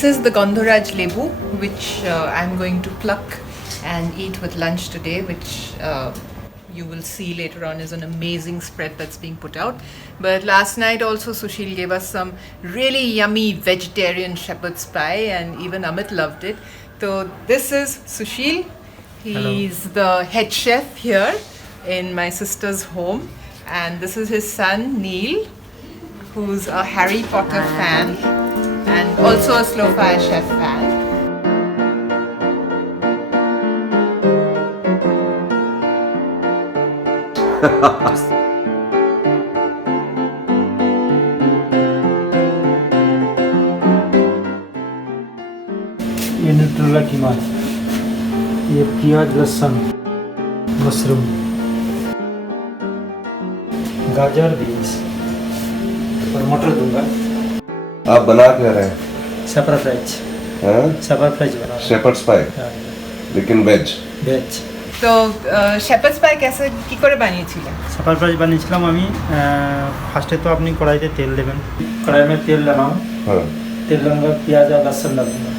this is the Gandharaj lebu, which I'm going to pluck and eat with lunch today, which you will see later on is an amazing spread that's being put out. But last night also Sushil gave us some really yummy vegetarian shepherd's pie, and even Amit loved it. So this is Sushil. He's the head chef here in my sister's home, and this is his son Neil, who's a Harry Potter fan and also a Slow Fire Chef fan. ये न्यूट्रेला कीमा, ये प्याज लहसुन mushroom गाजर beans और मटर दूंगा। आप बना क्या रहे हैं? Shaper fries. शेपर फ्राइज बना रहे हैं। शेपर्ड्स पाई लेकिन वेज। वेज। तो shepherd's pie कैसे की करे বানিয়েছিলেন? शेपर फ्राइज বানিয়েছিলাম আমি। ফার্স্টে তো আপনি কড়াইতে তেল দেবেন। কড়াই में तेल लगाऊं। हाँ। तेल लगाऊंगा, प्याज और लहसुन डालूंगा।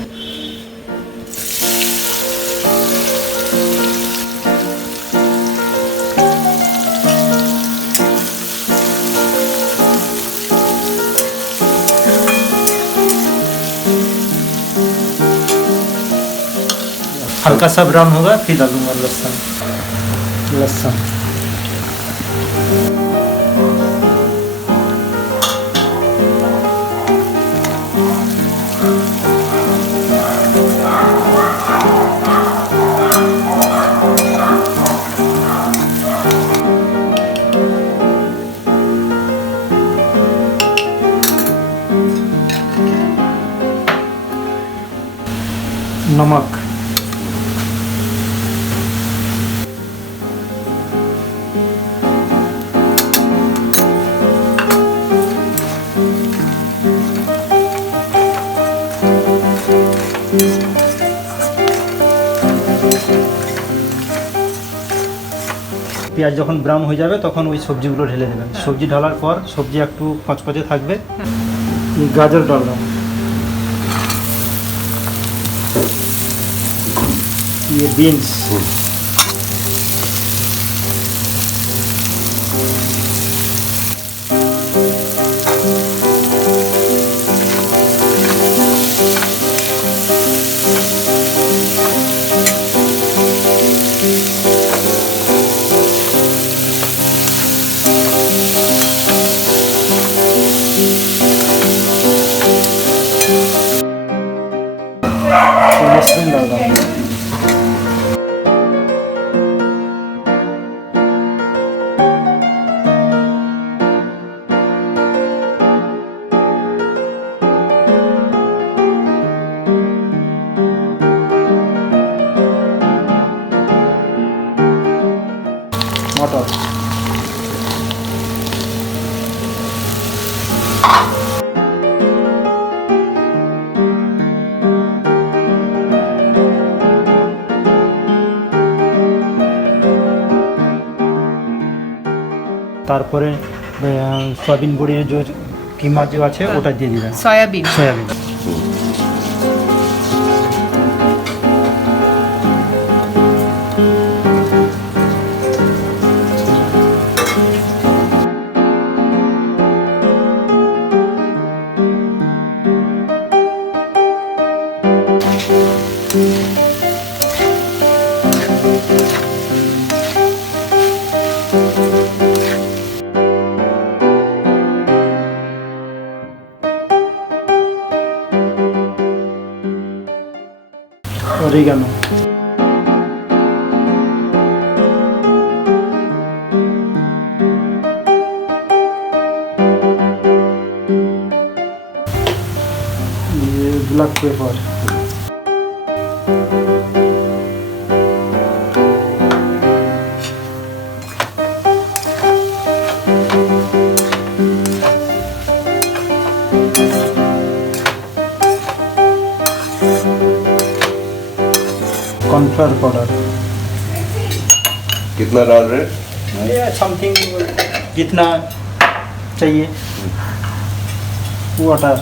हल्का सा ब्राउन होगा फिर डालूंगा लहसुन। नमक, পেঁয়াজ যখন ব্রাউন হয়ে যাবে তখন ওই সবজিগুলো ঢেলে দেবেন। সবজি ঢালার পর সবজি একটু কচকচে থাকবে। এই গাজর ডাললাম, ये बीन्स, मशरूम डाल रहा हूँ। मटर, তারপরে সয়াবিন বড়ির যে কিমা যে আছে ওটা দিয়ে দিবেন। সয়াবিন। oregano, ये ब्लैक पेपर, कॉर्नफ्लोर पाउडर। कितना डाल रहे? ये समथिंग जितना चाहिए। वाटर,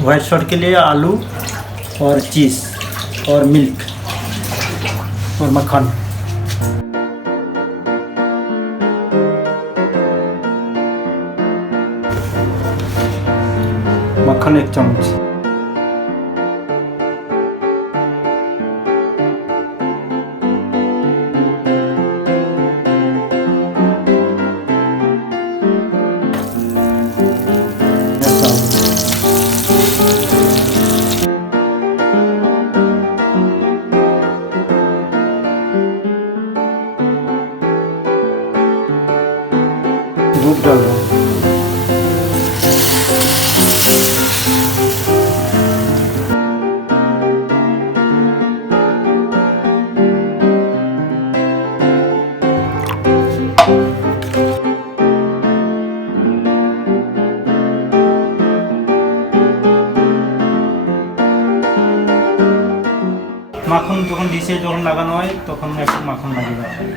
व्हाइट सॉस के लिए आलू और चीज़ और मिल्क और मक्खन। मक्खन 1 चम्मच। दूध डाल रहा हूँ। মাখন যখন ডিশে যখন লাগানো হয় তখন একটু মাখন লাগিয়ে দেওয়া হয়।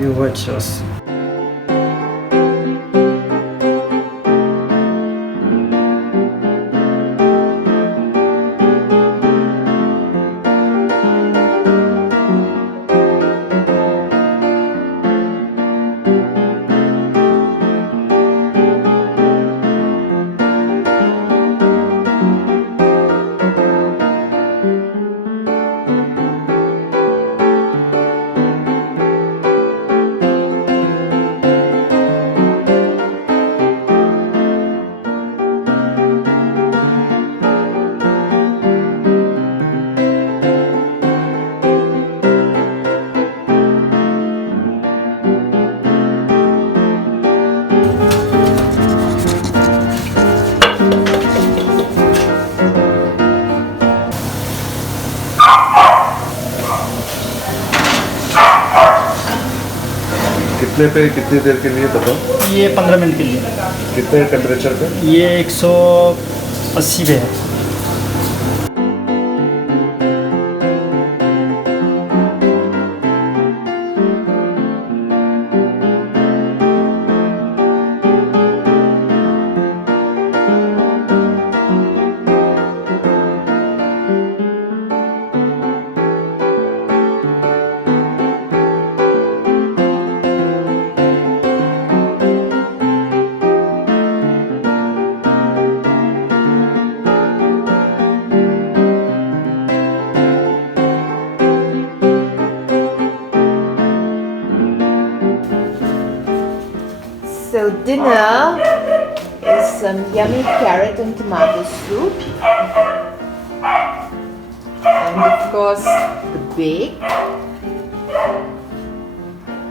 ये व्हाइट सॉस। कितने पे कितनी देर के लिए बताओ? ये 15 मिनट के लिए। कितने टेम्परेचर पे? ये 180 पे है। So dinner is some yummy carrot and tomato soup, and of course the bake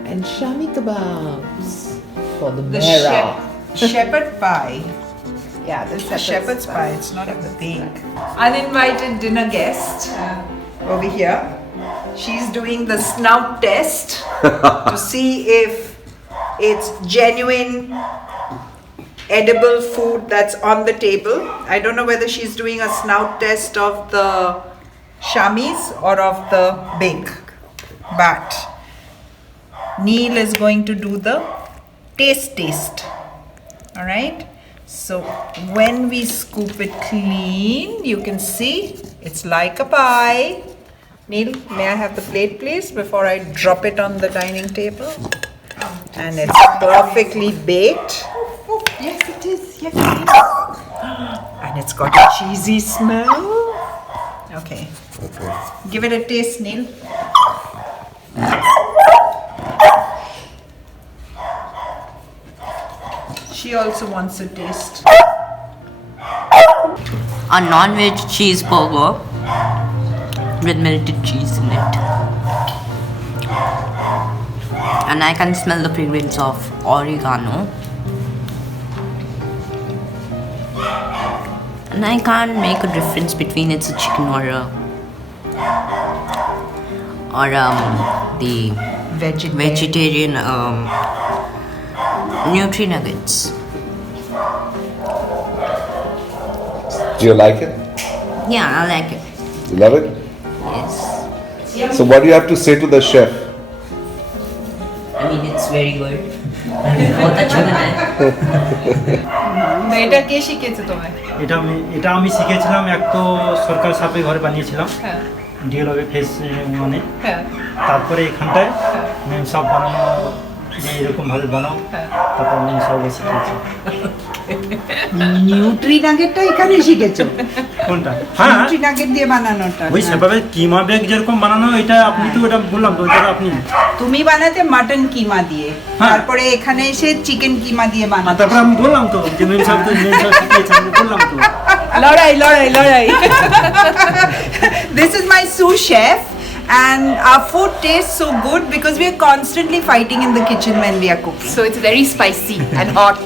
and shami kebabs for the mera. Shepherd pie. Yeah, the Shepherd's pie. It's not a bake. Uninvited dinner guest over here. She's doing the snout test to see if it's genuine edible food that's on the table. I don't know whether she's doing a snout test of the shamis or of the bake, but Neil is going to do the taste. All right, so when we scoop it clean, you can see it's like a pie. Neil, may I have the plate please before I drop it on the dining table? And it's perfectly baked. Yes, it is. Yes, it is. I And it's got a cheesy smell. Okay. Okay. Give it a taste, Neil. She also wants a taste. A non-veg cheeseburger with melted cheese in it. And I can smell the fragrance of oregano. And I can't make a difference between it's a chicken or the vegetarian Nutri Nuggets. Do you like it? Yeah, I like it. You love it? Yes. So what do you have to say to the chef? I mean, it's very good. बहुत अच्छा बना है। এটা কে শিখিয়েছে তোমায়? এটা আমি শিখেছিলাম এক তো সরকার সাপে ঘরে বানিয়েছিলাম হ্যাঁ ডিএলওবে ফেস মানে হ্যাঁ তারপরে এখানটায় মেন সব বানানো এরকম ভাবে বানাও হ্যাঁ তারপর মেন সব শিখেছি নিউট্রি নাগেটটা এখানে শিখেছো? কোনটা? হ্যাঁ নিউট্রি নাগেট দিয়ে বানানোটা। ওই সেভাবে কিমা বেগ যেরকম বানানো এটা আপনি তো এটা বললাম তো ওইটা আপনি তুমি বানাতে মাটন কিমা দিয়ে, হ্যাঁ। তারপরে এখানে এসে চিকেন কিমা দিয়ে বানাতে। তারপর আমি বললাম তো যে মেন সব শিখিয়েছি আমি বললাম তো লড়াই লড়াই লড়াই। This is my sous chef and our food tastes so good because we are constantly fighting in the kitchen when we are cooking. so it's very spicy and hot